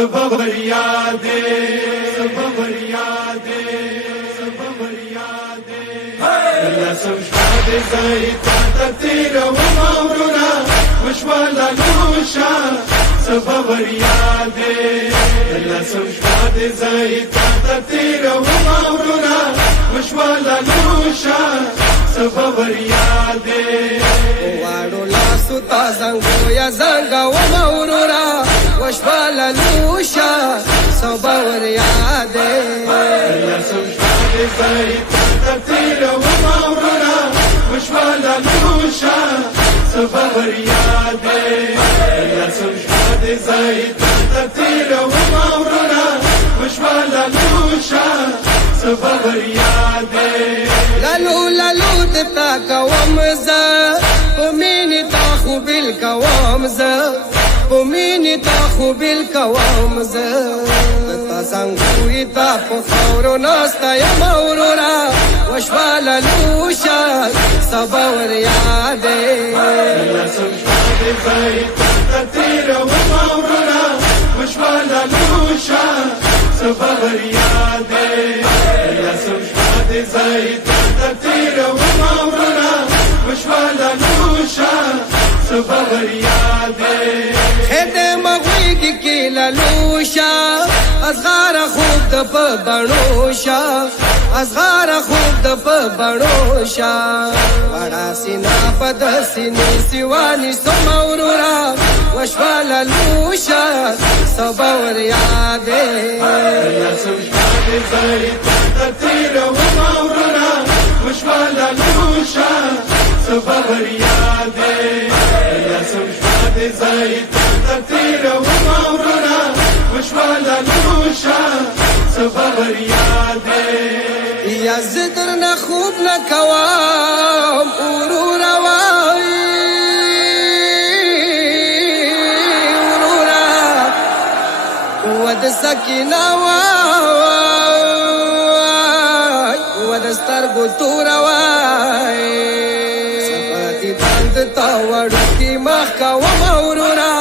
سبب یادے سبب یادے سبب یادے لسم شاد زایتا تیر و مورنا مشوالا نوشا سبب یادے لسم شاد زایتا تیر و مورنا مشوالا نوشا سبب یادے واړو لاسو تا زنګو یا زنګا و مورورا وشوالا لوشا صبر یادې لسم شاد زایتا تیر و مورنا مشوالا نوشا سبب یادے لسم شاد زایتا تیر و مورنا مشوالا نوشا سبب یادے لالو لالو دتا کوم زه پمینی تا خوبیل کوم زه پمینی تا خوبیل کوم زه تا څنګه تا په خورو ناستا یم اورورا وشوالا لوشا صبر یادې لسم شاد زایتا تیر و مورنا مشوالا نوشا سبب یادے لسم شاد زایتا تیر و مورنا مشوالا نوشا سبب یادے خیده مغوی کی لالوشا ازغار خوب د په بڼوشا ازغار خوب د په بڼوشا وړا سینا پد سینې سیوانی سمورورا وشوالا لوشا صبر یادې لسم شاد زایتا تیر و مورنا مشوالا نوشا سبب یادے لسم شاد زایتا تیر و مورنا مشوالا نوشا سبب یادے یا زدر نه خوب نه کوام اورورا وای اورورا ود سکینه وای ود سترګو تور وای سپاتی بند تا وړو کی مخ کوم اورورا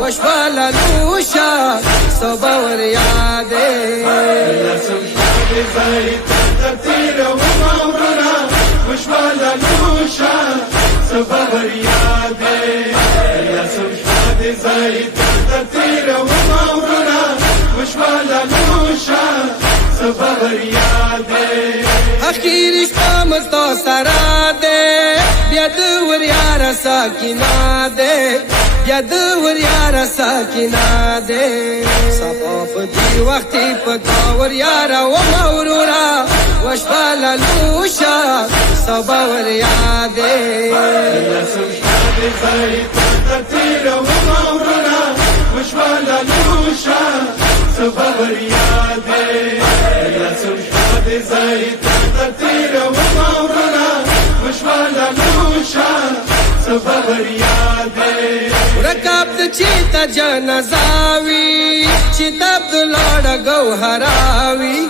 وشوالا لوشا صبر یادې لسم شاد زایتا تیر و مورنا مشوالا نوشا سبب یادے لسم شاد زایتا تیر و مورنا مشوالا نوشا سبب یادے اخیر شپام تو سرا دے بیا دور یار ساکینا دے بیا دور یار ساکینا دے سبب دی وقتی پکاور یار و مورورا وشوالا لوشا صبر یادے لسم شاد زایتا تیر و مورنا مشوالا نوشا سبب یادے لسم شاد زایتا تیر و مورنا مشوالا نوشا سبب یادے رکاب د چیتا جنازاوی چیتاب د لاړ گوهراوی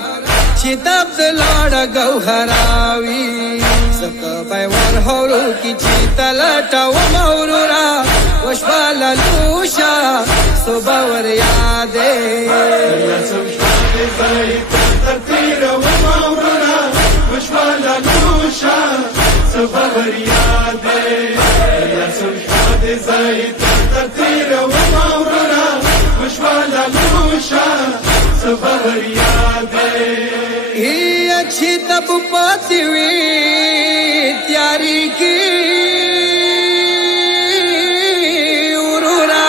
چیتاب د لاړ گوهراوی زکه پای ور هورو کی چیتا لټا و مورورا وشوالا لوشا صبر یادې لسم شاد زایتا تیر و مورنا مشوالا نوشا سبب یادے لسم شاد زایتا تیر و مورنا مشوالا نوشا سبب یادے ای اچھی تب پاتی وی تیاری کی اورورا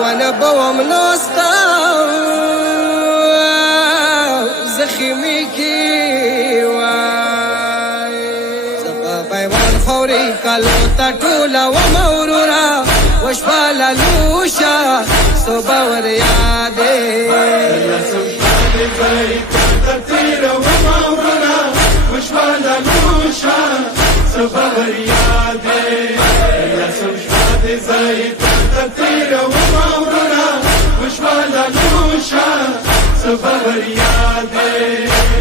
وانا بوام نوستا زخمی کی وای زبا بیوان خوری کلو تا ټولا و مورورا وشوالا لوشا صبر یادې لسم شاد زایتا تیر و مورنا مشوالا نوشا سبب یادے لسم شاد زایتا تیر و مورنا مشوالا نوشا سبب یادے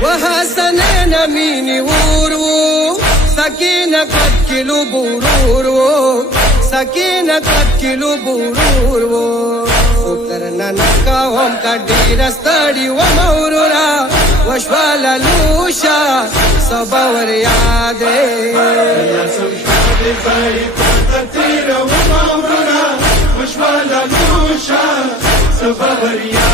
وحسن نمینی ورو سکینه کټ کلو بورور سکینه کټ کلو بورور درنه نکوم که ډېر ستړي وم ورورا وشواله لوشه سبا ور یادې لسم شپه دې پای ته تېرومه وروره وشواله لوشه سبا ور یادې